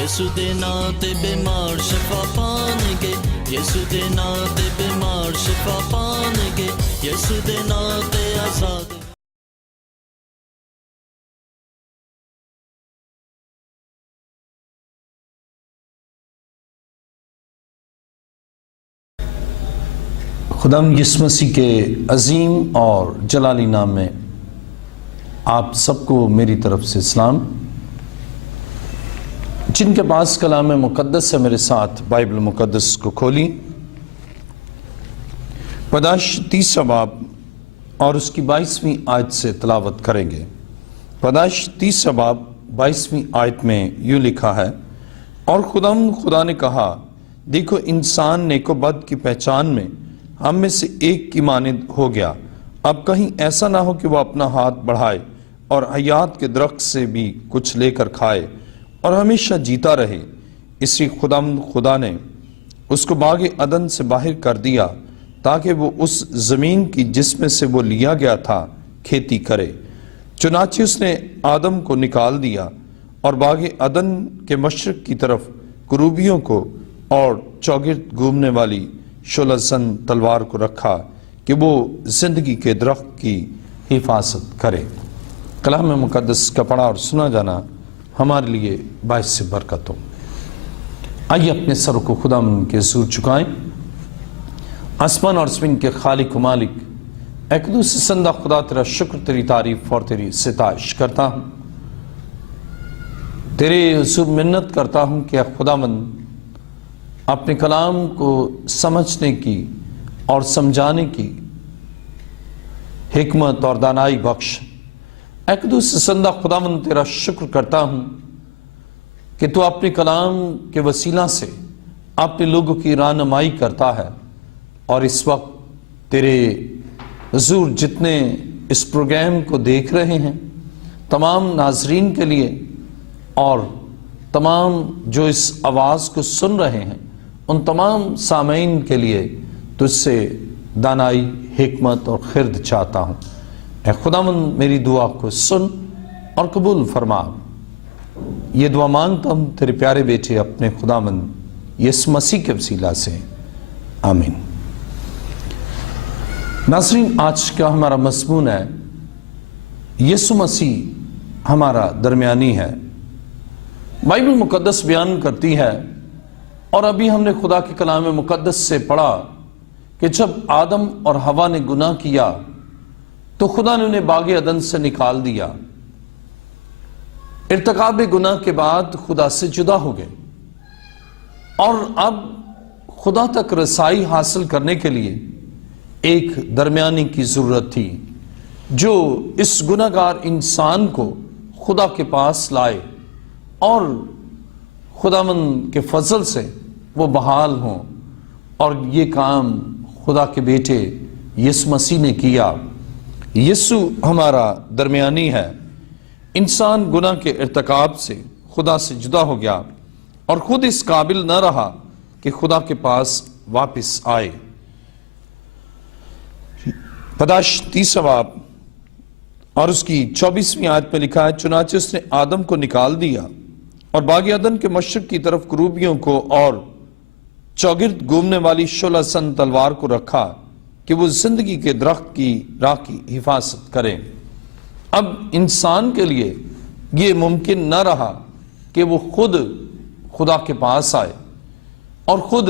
یسو دے نام تے بیمار شفا پان گے، یسو دے نام تے بیمار شفا پان گے، یسو دے نام تے آزاد۔ خداوند یسوع مسیح کے عظیم اور جلالی نام میں آپ سب کو میری طرف سے سلام۔ جن کے پاس کلام مقدس ہے میرے ساتھ بائبل مقدس کو کھولی، پیدائش 30 باب اور اس کی 22ویں آیت سے تلاوت کریں گے۔ پیدائش 30 باب 22ویں آیت میں یوں لکھا ہے، اور خدا نے کہا، دیکھو انسان نیک و بد کی پہچان میں ہم میں سے ایک کی مانند ہو گیا، اب کہیں ایسا نہ ہو کہ وہ اپنا ہاتھ بڑھائے اور حیات کے درخت سے بھی کچھ لے کر کھائے اور ہمیشہ جیتا رہے۔ اسی خدا نے اس کو باغ عدن سے باہر کر دیا تاکہ وہ اس زمین کی جس میں سے وہ لیا گیا تھا کھیتی کرے۔ چنانچہ اس نے آدم کو نکال دیا اور باغ عدن کے مشرق کی طرف کروبیوں کو اور چوگرد گھومنے والی شعلہ زن تلوار کو رکھا کہ وہ زندگی کے درخت کی حفاظت کرے۔ کلام مقدس کا پڑھا اور سنا جانا ہمارے لیے باعث سے برکت ہو۔ آئیے اپنے سر کو خداوند کے حضور جھکائیں۔ آسمان اور زمین کے خالق و مالک، اے قدوس زندہ خدا، تیرا شکر، تیری تعریف اور تیری ستائش کرتا ہوں۔ تیرے حضور منت کرتا ہوں کہ اے خداوند اپنے کلام کو سمجھنے کی اور سمجھانے کی حکمت اور دانائی بخش۔ اے قدوس زندہ خداوند، تیرا شکر کرتا ہوں کہ تو اپنے کلام کے وسیلہ سے اپنے لوگوں کی رہنمائی کرتا ہے، اور اس وقت تیرے حضور جتنے اس پروگرام کو دیکھ رہے ہیں، تمام ناظرین کے لیے اور تمام جو اس آواز کو سن رہے ہیں، ان تمام سامعین کے لیے تجھ سے دانائی، حکمت اور خرد چاہتا ہوں۔ اے خداوند میری دعا کو سن اور قبول فرما۔ یہ دعا مانگتا ہوں تیرے پیارے بیٹے اپنے خداوند یسوع مسیح کے وسیلہ سے، آمین۔ ناظرین، آج کا ہمارا مضمون ہے یسوع مسیح ہمارا درمیانی ہے۔ بائبل مقدس بیان کرتی ہے، اور ابھی ہم نے خدا کے کلام مقدس سے پڑھا کہ جب آدم اور حوا نے گناہ کیا تو خدا نے انہیں باغ عدن سے نکال دیا۔ ارتکاب گناہ کے بعد خدا سے جدا ہو گئے، اور اب خدا تک رسائی حاصل کرنے کے لیے ایک درمیانی کی ضرورت تھی جو اس گناہگار انسان کو خدا کے پاس لائے اور خداوند کے فضل سے وہ بحال ہوں۔ اور یہ کام خدا کے بیٹے یسوع مسیح نے کیا۔ یسوع ہمارا درمیانی ہے۔ انسان گناہ کے ارتکاب سے خدا سے جدا ہو گیا اور خود اس قابل نہ رہا کہ خدا کے پاس واپس آئے۔ پیدائش 30 باب اور اس کی 24ویں آیت میں لکھا ہے، چنانچہ اس نے آدم کو نکال دیا اور باغ عدن کے مشرق کی طرف کروبیوں کو اور چوگرد گھومنے والی شعلہ زن تلوار کو رکھا کہ وہ زندگی کے درخت کی راہ کی حفاظت کریں۔ اب انسان کے لیے یہ ممکن نہ رہا کہ وہ خود خدا کے پاس آئے اور خود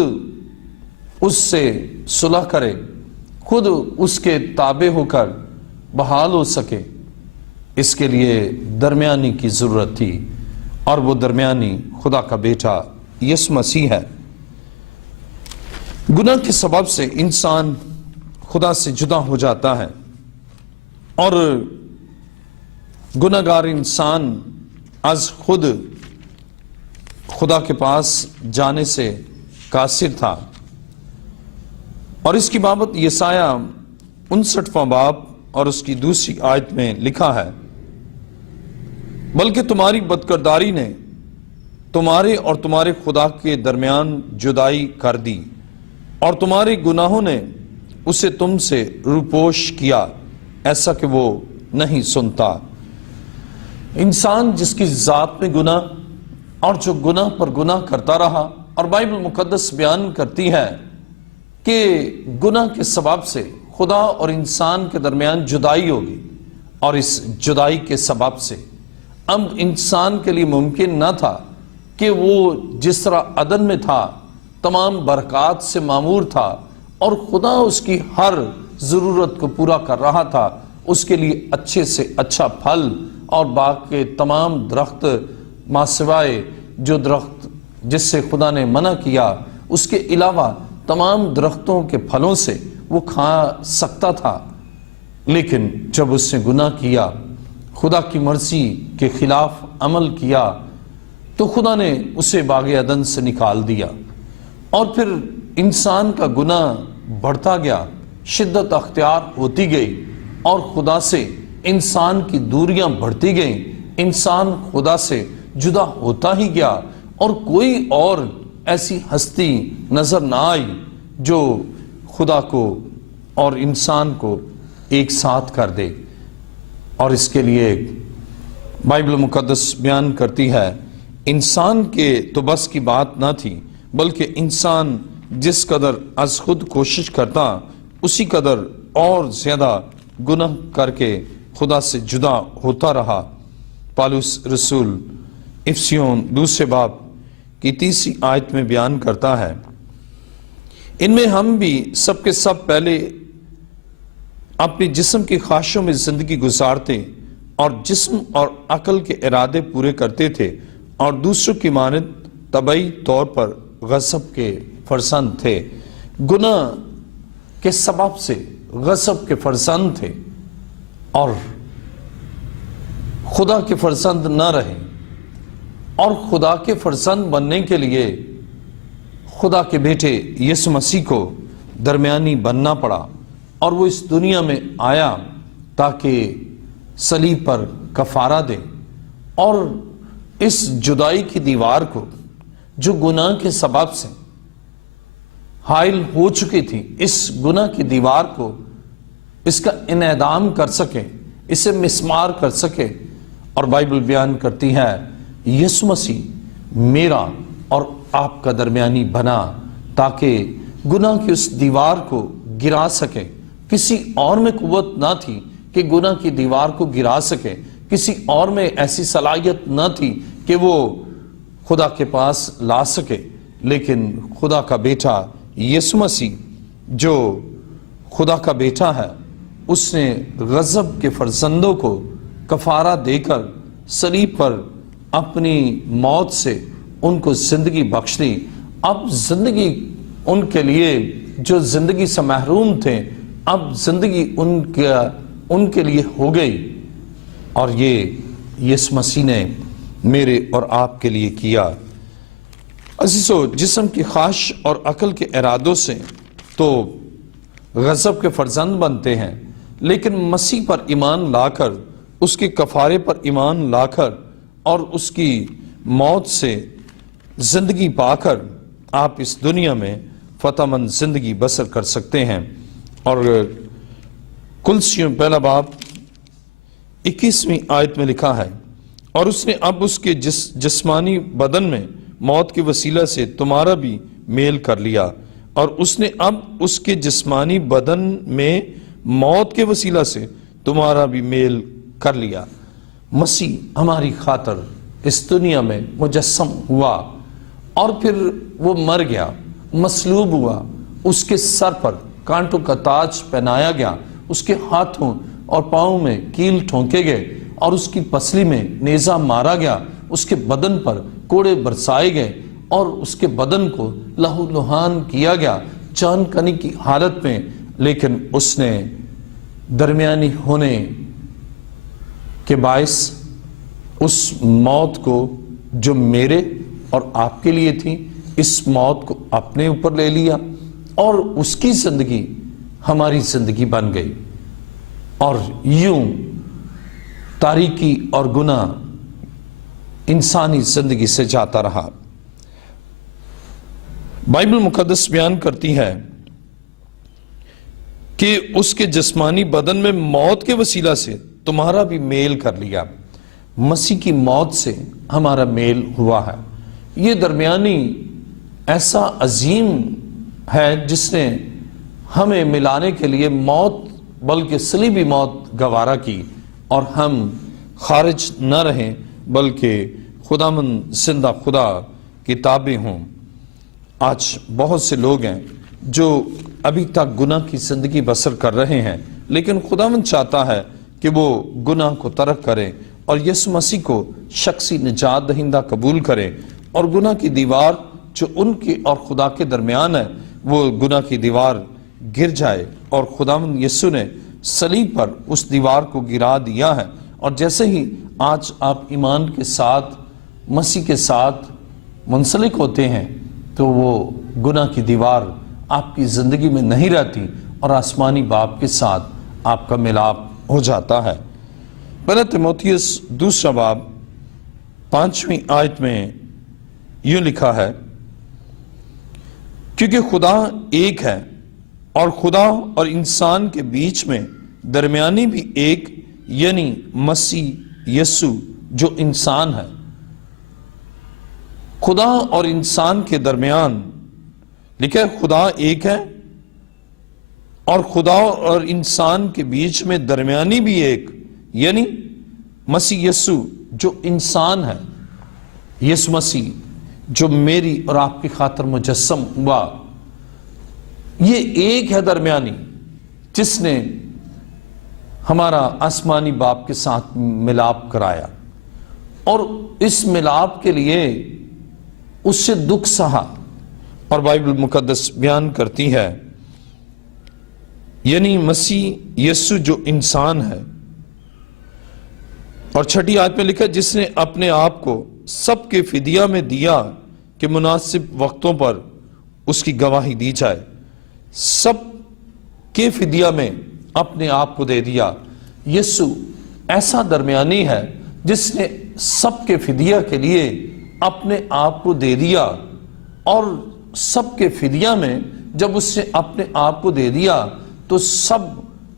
اس سے صلح کرے، خود اس کے تابع ہو کر بحال ہو سکے۔ اس کے لیے درمیانی کی ضرورت تھی، اور وہ درمیانی خدا کا بیٹا یسوع مسیح ہے۔ گناہ کے سبب سے انسان خدا سے جدا ہو جاتا ہے، اور گناہگار انسان از خود خدا کے پاس جانے سے قاصر تھا۔ اور اس کی بابت یسایہ 59واں باب اور اس کی 2 آیت میں لکھا ہے، بلکہ تمہاری بدکرداری نے تمہارے اور تمہارے خدا کے درمیان جدائی کر دی، اور تمہارے گناہوں نے اسے تم سے روپوش کیا، ایسا کہ وہ نہیں سنتا۔ انسان جس کی ذات میں گناہ اور جو گناہ پر گناہ کرتا رہا. اور بائبل مقدس بیان کرتی ہے کہ گناہ کے سبب سے خدا اور انسان کے درمیان جدائی ہوگی، اور اس جدائی کے سبب سے اب انسان کے لیے ممکن نہ تھا کہ وہ جس طرح عدن میں تھا تمام برکات سے معمور تھا اور خدا اس کی ہر ضرورت کو پورا کر رہا تھا، اس کے لیے اچھے سے اچھا پھل اور باغ کے تمام درخت ماں سوائے جو درخت جس سے خدا نے منع کیا اس کے علاوہ تمام درختوں کے پھلوں سے وہ کھا سکتا تھا. لیکن جب اس نے گناہ کیا، خدا کی مرضی کے خلاف عمل کیا، تو خدا نے اسے باغ عدن سے نکال دیا. اور پھر انسان کا گناہ بڑھتا گیا، شدت اختیار ہوتی گئی، اور خدا سے انسان کی دوریاں بڑھتی گئیں. انسان خدا سے جدا ہوتا ہی گیا، اور کوئی اور ایسی ہستی نظر نہ آئی جو خدا کو اور انسان کو ایک ساتھ کر دے. اور اس کے لیے بائبل مقدس بیان کرتی ہے انسان کے تو بس کی بات نہ تھی، بلکہ انسان جس قدر از خود کوشش کرتا اسی قدر اور زیادہ گناہ کر کے خدا سے جدا ہوتا رہا. پالوس رسول افسیون 2 باب کی 30 آیت میں بیان کرتا ہے، ان میں ہم بھی سب کے سب پہلے اپنے جسم کی خواہشوں میں زندگی گزارتے اور جسم اور عقل کے ارادے پورے کرتے تھے، اور دوسروں کی مانند طبعی طور پر غضب کے فرزند تھے. گناہ کے سبب سے غضب کے فرزند تھے اور خدا کے فرزند نہ رہے. اور خدا کے فرزند بننے کے لیے خدا کے بیٹے یسوع مسیح کو درمیانی بننا پڑا، اور وہ اس دنیا میں آیا تاکہ صلیب پر کفارہ دے، اور اس جدائی کی دیوار کو جو گناہ کے سبب سے حائل ہو چکی تھی، اس گناہ کی دیوار کو اس کا انہدام کر سکے، اسے مسمار کر سکے. اور بائبل بیان کرتی ہے یسوع مسیح میرا اور آپ کا درمیانی بنا تاکہ گناہ کی اس دیوار کو گرا سکے. کسی اور میں قوت نہ تھی کہ گناہ کی دیوار کو گرا سکے، کسی اور میں ایسی صلاحیت نہ تھی کہ وہ خدا کے پاس لا سکے، لیکن خدا کا بیٹا یسوع مسیح جو خدا کا بیٹا ہے، اس نے غضب کے فرزندوں کو کفارہ دے کر صلیب پر اپنی موت سے ان کو زندگی بخش دی. اب زندگی ان کے لیے جو زندگی سے محروم تھے، اب زندگی ان کے لیے ہو گئی. اور یہ یسوع مسیح نے میرے اور آپ کے لیے کیا. عزیزو، جسم کی خواہش اور عقل کے ارادوں سے تو غضب کے فرزند بنتے ہیں، لیکن مسیح پر ایمان لا کر، اس کے کفارے پر ایمان لا کر اور اس کی موت سے زندگی پا کر آپ اس دنیا میں فتح مند زندگی بسر کر سکتے ہیں. اور کلسیوں 1 باب 21ویں آیت میں لکھا ہے، اور اس نے اب اس کے جسمانی بدن میں موت کے وسیلہ سے تمہارا بھی میل کر لیا. اور اس نے اب اس کے جسمانی بدن میں موت کے وسیلہ سے تمہارا بھی میل کر لیا. مسیح ہماری خاطر اس دنیا میں مجسم ہوا، اور پھر وہ مر گیا، مصلوب ہوا، اس کے سر پر کانٹوں کا تاج پہنایا گیا، اس کے ہاتھوں اور پاؤں میں کیل ٹھونکے گئے، اور اس کی پسلی میں نیزہ مارا گیا، اس کے بدن پر کوڑے برسائے گئے، اور اس کے بدن کو لہو لہان کیا گیا جان کنی کی حالت میں. لیکن اس نے درمیانی ہونے کے باعث اس موت کو جو میرے اور آپ کے لیے تھی، اس موت کو اپنے اوپر لے لیا، اور اس کی زندگی ہماری زندگی بن گئی. اور یوں تاریکی اور گناہ انسانی زندگی سے جاتا رہا. بائبل مقدس بیان کرتی ہے کہ اس کے جسمانی بدن میں موت کے وسیلہ سے تمہارا بھی میل کر لیا. مسیح کی موت سے ہمارا میل ہوا ہے. یہ درمیانی ایسا عظیم ہے جس نے ہمیں ملانے کے لیے موت بلکہ صلیبی موت گوارا کی، اور ہم خارج نہ رہیں بلکہ خداوند زندہ خدا کی تابع ہوں۔ آج بہت سے لوگ ہیں جو ابھی تک گناہ کی زندگی بسر کر رہے ہیں، لیکن خداوند چاہتا ہے کہ وہ گناہ کو ترک کریں اور یسوع مسیح کو شخصی نجات دہندہ قبول کریں، اور گناہ کی دیوار جو ان کے اور خدا کے درمیان ہے وہ گناہ کی دیوار گر جائے، اور خداوند یسوع نے صلیب پر اس دیوار کو گرا دیا ہے۔ اور جیسے ہی آج آپ ایمان کے ساتھ مسیح کے ساتھ منسلک ہوتے ہیں تو وہ گناہ کی دیوار آپ کی زندگی میں نہیں رہتی، اور آسمانی باپ کے ساتھ آپ کا ملاپ ہو جاتا ہے۔ پہلا تیموتھیوس دوسرا باب 5ویں آیت میں یوں لکھا ہے، کیونکہ خدا ایک ہے اور خدا اور انسان کے بیچ میں درمیانی بھی ایک، یعنی مسیح یسوع جو انسان ہے۔ خدا اور انسان کے درمیان لکھا ہے خدا ایک ہے اور خدا اور انسان کے بیچ میں درمیانی بھی ایک، یعنی مسیح یسوع جو انسان ہے، یسوع مسیح جو میری اور آپ کی خاطر مجسم ہوا، یہ ایک ہے درمیانی جس نے ہمارا آسمانی باپ کے ساتھ ملاپ کرایا، اور اس ملاپ کے لیے اس سے دکھ سہا۔ اور بائبل مقدس بیان کرتی ہے یعنی مسیح یسوع جو انسان ہے، اور 6 آیت میں لکھا جس نے اپنے آپ کو سب کے فدیہ میں دیا کہ مناسب وقتوں پر اس کی گواہی دی جائے۔ سب کے فدیہ میں اپنے آپ کو دے دیا۔ یسوع ایسا درمیانی ہے جس نے سب کے فدیہ کے لیے اپنے آپ کو دے دیا، اور سب کے فدیہ میں جب اس نے اپنے آپ کو دے دیا تو سب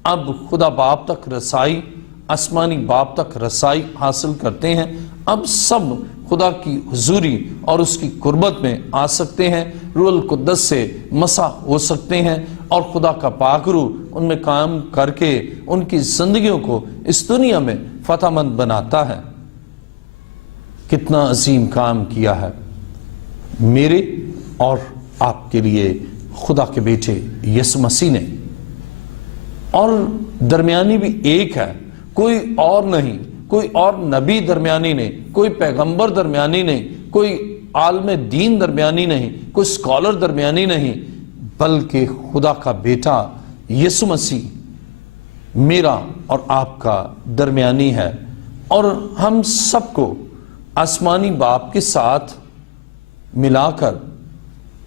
اب خدا باپ تک رسائی، آسمانی باپ تک رسائی حاصل کرتے ہیں۔ اب سب خدا کی حضوری اور اس کی قربت میں آ سکتے ہیں، روح القدس سے مسح ہو سکتے ہیں، اور خدا کا پاک روح ان میں کام کر کے ان کی زندگیوں کو اس دنیا میں فتح مند بناتا ہے۔ کتنا عظیم کام کیا ہے میرے اور آپ کے لیے خدا کے بیٹے یسوع مسیح نے، اور درمیانی بھی ایک ہے، کوئی اور نہیں، کوئی اور نبی درمیانی نہیں، کوئی پیغمبر درمیانی نہیں، کوئی عالم دین درمیانی نہیں، کوئی اسکالر درمیانی نہیں، بلکہ خدا کا بیٹا یسوع مسیح میرا اور آپ کا درمیانی ہے۔ اور ہم سب کو آسمانی باپ کے ساتھ ملا کر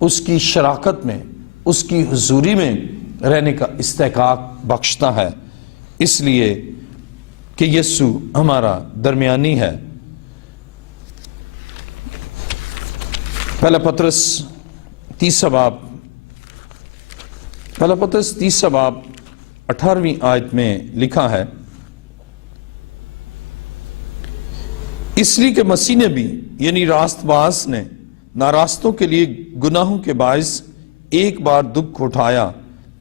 اس کی شراکت میں، اس کی حضوری میں رہنے کا استحقاق بخشتا ہے، اس لیے کہ یسوع ہمارا درمیانی ہے۔ پہلا پطرس تیسرا باب 18ویں آیت میں لکھا ہے، اس لیے کہ مسیح نے بھی یعنی راست باز نے ناراستوں کے لیے گناہوں کے باعث ایک بار دکھ اٹھایا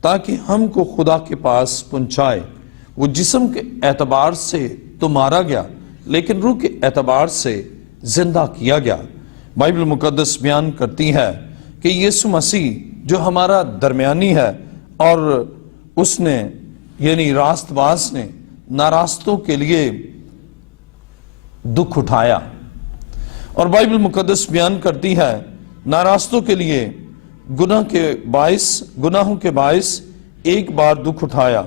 تاکہ ہم کو خدا کے پاس پہنچائے۔ وہ جسم کے اعتبار سے تو مارا گیا لیکن روح کے اعتبار سے زندہ کیا گیا۔ بائبل مقدس بیان کرتی ہے کہ یسوع مسیح جو ہمارا درمیانی ہے، اور اس نے یعنی راست باز نے ناراستوں کے لیے دکھ اٹھایا، اور بائبل مقدس بیان کرتی ہے ناراستوں کے لیے گناہوں کے باعث ایک بار دکھ اٹھایا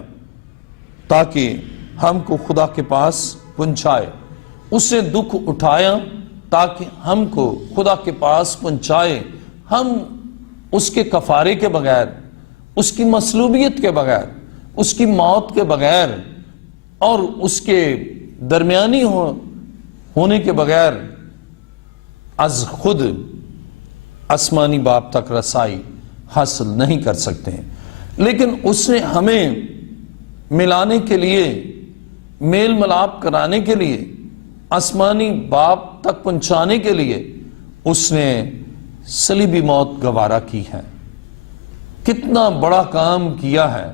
تاکہ ہم کو خدا کے پاس پہنچائے۔ اس نے دکھ اٹھایا تاکہ ہم کو خدا کے پاس پہنچائے۔ ہم اس کے کفارے کے بغیر، اس کی مصلوبیت کے بغیر، اس کی موت کے بغیر، اور اس کے درمیانی ہونے کے بغیر از خود آسمانی باپ تک رسائی حاصل نہیں کر سکتے ہیں۔ لیکن اس نے ہمیں ملانے کے لیے، میل ملاپ کرانے کے لیے، آسمانی باپ تک پہنچانے کے لیے اس نے صلیبی موت گوارا کی ہے، کتنا بڑا کام کیا ہے،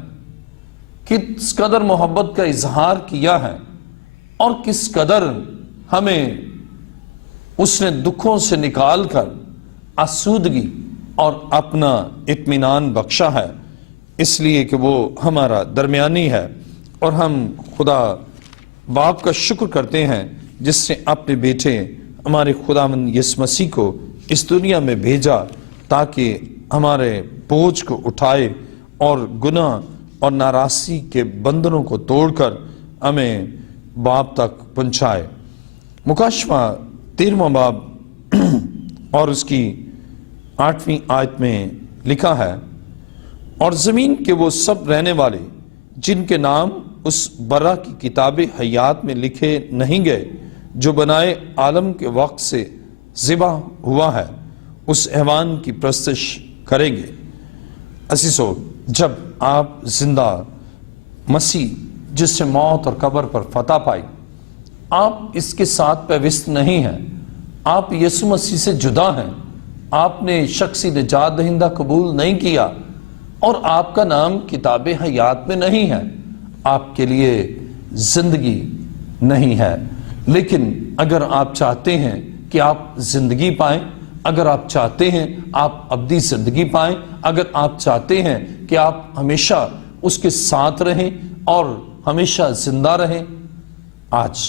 کس قدر محبت کا اظہار کیا ہے، اور کس قدر ہمیں اس نے دکھوں سے نکال کر آسودگی اور اپنا اطمینان بخشا ہے، اس لیے کہ وہ ہمارا درمیانی ہے۔ اور ہم خدا باپ کا شکر کرتے ہیں جس نے اپنے بیٹے ہمارے خداوند یسوع مسیح کو اس دنیا میں بھیجا تاکہ ہمارے بوجھ کو اٹھائے اور گناہ اور ناراضی کے بندھنوں کو توڑ کر ہمیں باپ تک پہنچائے۔ مکاشفہ 13واں باب اور اس کی 8ویں آیت میں لکھا ہے، اور زمین کے وہ سب رہنے والے جن کے نام اس برہ کی کتاب حیات میں لکھے نہیں گئے جو بنائے عالم کے وقت سے ذبح ہوا ہے، اس حیوان کی پرستش کریں گے۔ عزیزو، جب آپ زندہ مسیح جس سے موت اور قبر پر فتح پائی، آپ اس کے ساتھ پیوست نہیں ہیں، آپ یسوع مسیح سے جدا ہیں، آپ نے شخصی نجات دہندہ قبول نہیں کیا اور آپ کا نام کتاب حیات میں نہیں ہے، آپ کے لیے زندگی نہیں ہے۔ لیکن اگر آپ چاہتے ہیں کہ آپ زندگی پائیں، اگر آپ چاہتے ہیں آپ ابدی زندگی پائیں، اگر آپ چاہتے ہیں کہ آپ ہمیشہ اس کے ساتھ رہیں اور ہمیشہ زندہ رہیں، آج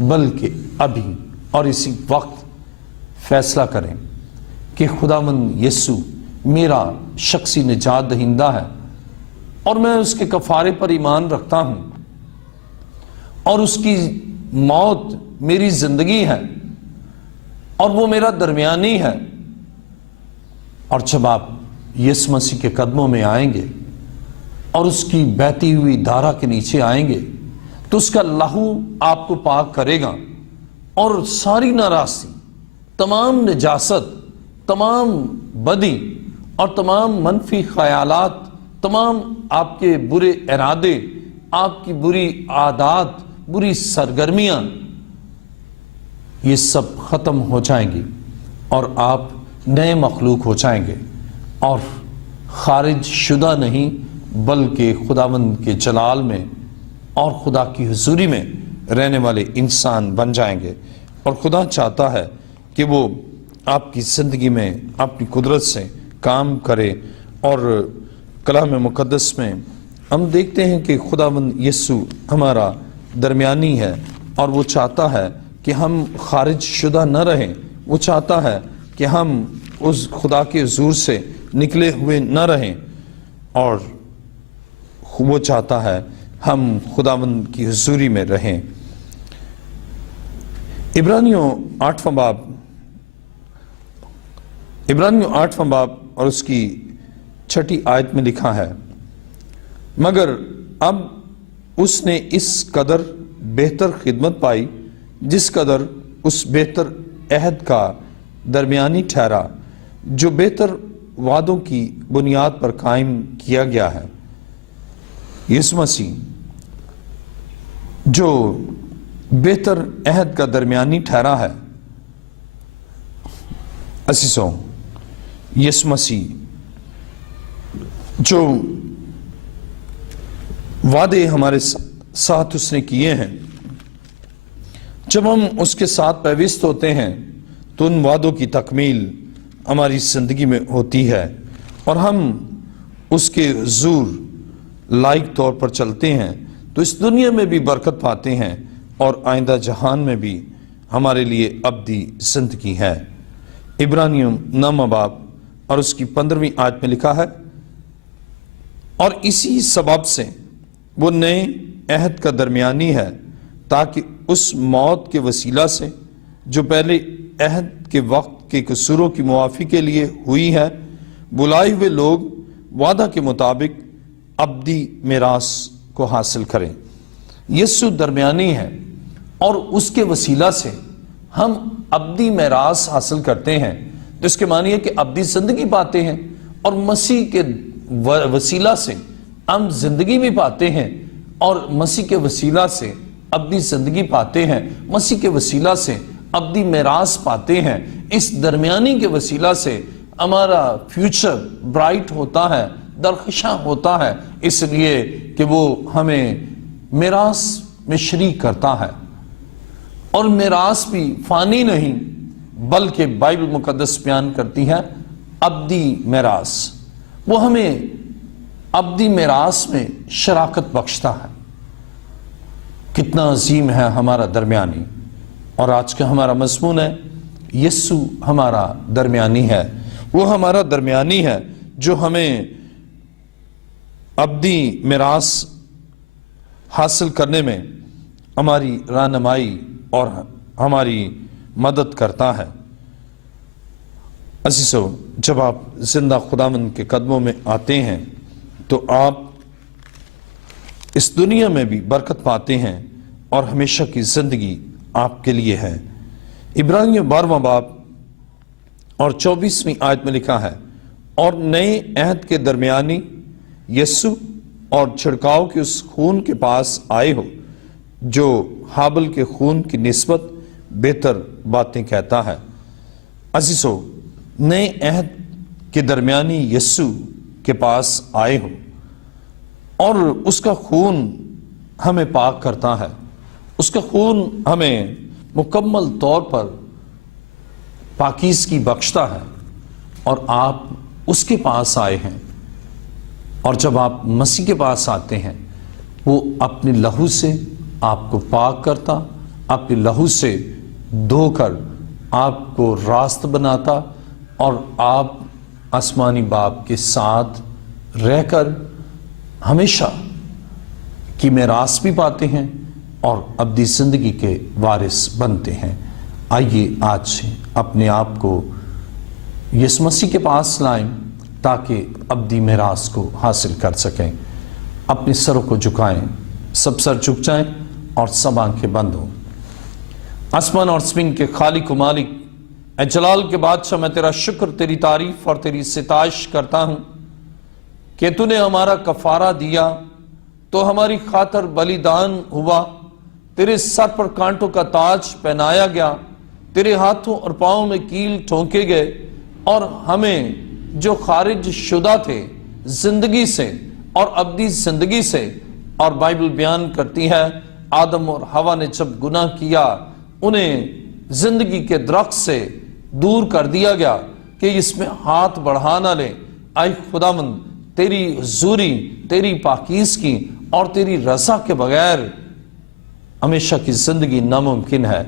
بلکہ ابھی اور اسی وقت فیصلہ کریں کہ خداوند یسوع میرا شخصی نجات دہندہ ہے اور میں اس کے کفارے پر ایمان رکھتا ہوں اور اس کی موت میری زندگی ہے اور وہ میرا درمیانی ہے۔ اور جب آپ یسوع مسیح کے قدموں میں آئیں گے اور اس کی بہتی ہوئی دھارا کے نیچے آئیں گے تو اس کا لہو آپ کو پاک کرے گا اور ساری ناراضی، تمام نجاست، تمام بدی اور تمام منفی خیالات، تمام آپ کے برے ارادے، آپ کی بری عادات، بری سرگرمیاں، یہ سب ختم ہو جائیں گی اور آپ نئے مخلوق ہو جائیں گے اور خارج شدہ نہیں بلکہ خداوند کے جلال میں اور خدا کی حضوری میں رہنے والے انسان بن جائیں گے۔ اور خدا چاہتا ہے کہ وہ آپ کی زندگی میں اپنی قدرت سے کام کرے۔ اور کلام مقدس میں ہم دیکھتے ہیں کہ خداوند یسوع ہمارا درمیانی ہے اور وہ چاہتا ہے کہ ہم خارج شدہ نہ رہیں، وہ چاہتا ہے کہ ہم اس خدا کے حضور سے نکلے ہوئے نہ رہیں، اور وہ چاہتا ہے ہم خداوند کی حضوری میں رہیں۔ عبرانیوں 8واں باب اور اس کی 6 آیت میں لکھا ہے، مگر اب اس نے اس قدر بہتر خدمت پائی جس قدر اس بہتر عہد کا درمیانی ٹھہرا جو بہتر وعدوں کی بنیاد پر قائم کیا گیا ہے۔ یسوع مسیح جو بہتر عہد کا درمیانی ٹھہرا ہے، عزیزوں، یسوع مسیح جو وعدے ہمارے ساتھ اس نے کیے ہیں، جب ہم اس کے ساتھ پیوست ہوتے ہیں تو ان وعدوں کی تکمیل ہماری زندگی میں ہوتی ہے اور ہم اس کے حضور لائق طور پر چلتے ہیں تو اس دنیا میں بھی برکت پاتے ہیں اور آئندہ جہان میں بھی ہمارے لیے ابدی زندگی ہے۔ عبرانیوں 9واں باب اور اس کی 15ویں آیت میں لکھا ہے، اور اسی سبب سے وہ نئے عہد کا درمیانی ہے تاکہ اس موت کے وسیلہ سے جو پہلے عہد کے وقت کے قصوروں کی معافی کے لیے ہوئی ہے، بلائے ہوئے لوگ وعدہ کے مطابق ابدی میراث کو حاصل کریں۔ یسوع درمیانی ہے اور اس کے وسیلہ سے ہم ابدی میراث حاصل کرتے ہیں، تو اس کے معنی ہے کہ ابدی زندگی پاتے ہیں، اور مسیح کے وسیلہ سے ہم زندگی بھی پاتے ہیں اور مسیح کے وسیلہ سے ابدی زندگی پاتے ہیں۔ مسیح کے وسیلہ سے ابدی میراث پاتے ہیں۔ اس درمیانی کے وسیلہ سے ہمارا فیوچر برائٹ ہوتا ہے، درخشاں ہوتا ہے، اس لیے کہ وہ ہمیں میراث میں شریک کرتا ہے۔ اور میراث بھی فانی نہیں بلکہ بائبل مقدس بیان کرتی ہے ابدی میراث، وہ ہمیں ابدی میراث میں شراکت بخشتا ہے۔ کتنا عظیم ہے ہمارا درمیانی، اور آج کا ہمارا مضمون ہے یسوع ہمارا درمیانی ہے۔ وہ ہمارا درمیانی ہے جو ہمیں ابدی میراث حاصل کرنے میں ہماری رہنمائی اور ہماری مدد کرتا ہے۔ عزیزو، جب آپ زندہ خداوند کے قدموں میں آتے ہیں تو آپ اس دنیا میں بھی برکت پاتے ہیں اور ہمیشہ کی زندگی آپ کے لیے ہے۔ عبرانیوں 12واں باب اور 24ویں آیت میں لکھا ہے، اور نئے عہد کے درمیانی یسوع اور چھڑکاؤ کے اس خون کے پاس آئے ہو جو ہابل کے خون کی نسبت بہتر باتیں کہتا ہے۔ عزیزو، نئے عہد کے درمیانی یسوع کے پاس آئے ہو اور اس کا خون ہمیں پاک کرتا ہے، اس کا خون ہمیں مکمل طور پر پاکیزگی بخشتا ہے، اور آپ اس کے پاس آئے ہیں۔ اور جب آپ مسیح کے پاس آتے ہیں، وہ اپنے لہو سے آپ کو پاک کرتا، اپنے لہو سے دھو کر آپ کو راست بناتا، اور آپ آسمانی باپ کے ساتھ رہ کر ہمیشہ کی میراث بھی پاتے ہیں اور ابدی زندگی کے وارث بنتے ہیں۔ آئیے آج اپنے آپ کو یسوع مسیح کے پاس لائیں تاکہ ابدی میراث کو حاصل کر سکیں۔ اپنے سروں کو جھکائیں، سب سر جھک جائیں اور سب آنکھیں بند ہوں۔ آسمان اور زمین کے خالق و مالک، اے جلال کے بادشاہ، میں تیرا شکر، تیری تعریف اور تیری ستائش کرتا ہوں کہ تو نے ہمارا کفارہ دیا، تو ہماری خاطر بلیدان ہوا، تیرے سر پر کانٹوں کا تاج پہنایا گیا، تیرے ہاتھوں اور پاؤں میں کیل ٹھونکے گئے، اور ہمیں جو خارج شدہ تھے زندگی سے اور ابدی زندگی سے۔ اور بائبل بیان کرتی ہے آدم اور حوا نے جب گناہ کیا، انہیں زندگی کے درخت سے دور کر دیا گیا کہ اس میں ہاتھ بڑھا نہ لیں۔ اے خداوند، تیری حضوری، تیری پاکیزگی اور تیری رضا کے بغیر ہمیشہ کی زندگی ناممکن ہے۔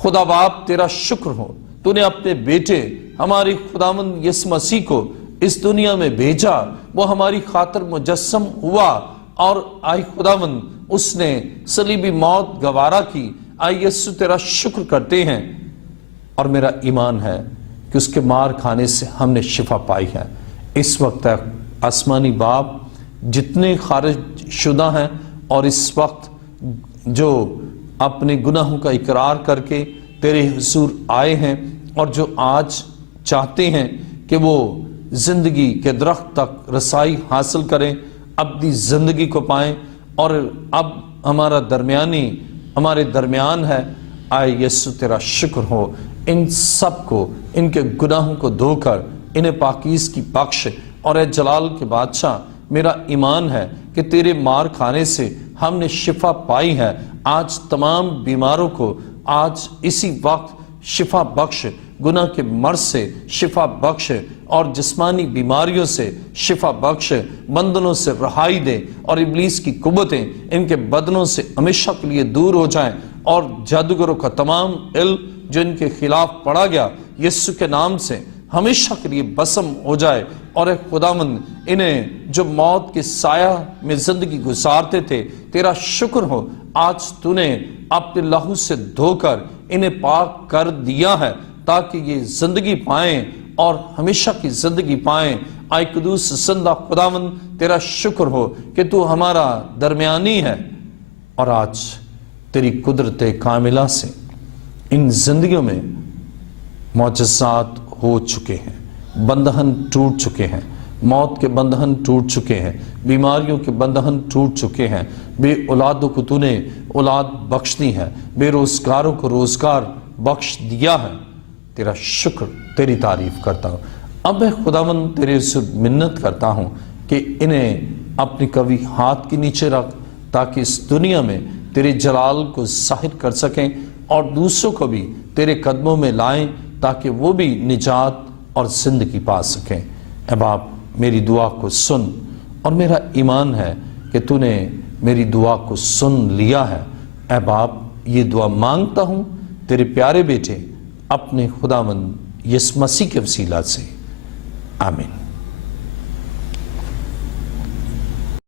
خدا باپ تیرا شکر ہو، تو نے اپنے بیٹے ہمارے خداوند یسوع مسیح کو اس دنیا میں بھیجا، وہ ہماری خاطر مجسم ہوا، اور اے خداوند اس نے صلیبی موت گوارا کی۔ اے یسوع تیرا شکر کرتے ہیں، اور میرا ایمان ہے کہ اس کے مار کھانے سے ہم نے شفا پائی ہے۔ اس وقت تک آسمانی باپ جتنے خارج شدہ ہیں اور اس وقت جو اپنے گناہوں کا اقرار کر کے تیرے حضور آئے ہیں، اور جو آج چاہتے ہیں کہ وہ زندگی کے درخت تک رسائی حاصل کریں، ابدی زندگی کو پائیں، اور اب ہمارا درمیانی ہمارے درمیان ہے، آئے یسوع تیرا شکر ہو، ان سب کو ان کے گناہوں کو دھو کر انہیں پاکیزگی بخش۔ اور اے جلال کے بادشاہ، میرا ایمان ہے کہ تیرے مار کھانے سے ہم نے شفا پائی ہے۔ آج تمام بیماروں کو آج اسی وقت شفا بخش، گناہ کے مرض سے شفا بخش، اور جسمانی بیماریوں سے شفا بخش، بندنوں سے رہائی دے، اور ابلیس کی قوتیں ان کے بدنوں سے ہمیشہ کے لیے دور ہو جائیں، اور جادوگروں کا تمام علم جو ان کے خلاف پڑا گیا یسوع کے نام سے ہمیشہ کے لیے بسم ہو جائے۔ اور اے خداوند، انہیں جو موت کے سایہ میں زندگی گزارتے تھے، تیرا شکر ہو، آج تو نے اپنے لہو سے دھو کر انہیں پاک کر دیا ہے تاکہ یہ زندگی پائیں اور ہمیشہ کی زندگی پائیں۔ اے قدوس زندہ خداوند، تیرا شکر ہو کہ تو ہمارا درمیانی ہے، اور آج تیری قدرت کاملہ سے ان زندگیوں میں معجزات ہو چکے ہیں، بندھن ٹوٹ چکے ہیں، موت کے بندھن ٹوٹ چکے ہیں، بیماریوں کے بندھن ٹوٹ چکے ہیں، بے اولادوں کو تو نے اولاد بخشنی ہے، بے روزگاروں کو روزگار بخش دیا ہے، تیرا شکر، تیری تعریف کرتا ہوں۔ اب میں خداوند تیرے سے منت کرتا ہوں کہ انہیں اپنے قوی ہاتھ کے نیچے رکھ، تاکہ اس دنیا میں تیرے جلال کو ظاہر کر سکیں اور دوسروں کو بھی تیرے قدموں میں لائیں، تاکہ وہ بھی نجات اور زندگی پا سکیں۔ اے باپ، میری دعا کو سن، اور میرا ایمان ہے کہ تو نے میری دعا کو سن لیا ہے۔ اے باپ، یہ دعا مانگتا ہوں تیرے پیارے بیٹے اپنے خداوند یسوع مسیح کے وسیلہ سے، آمین۔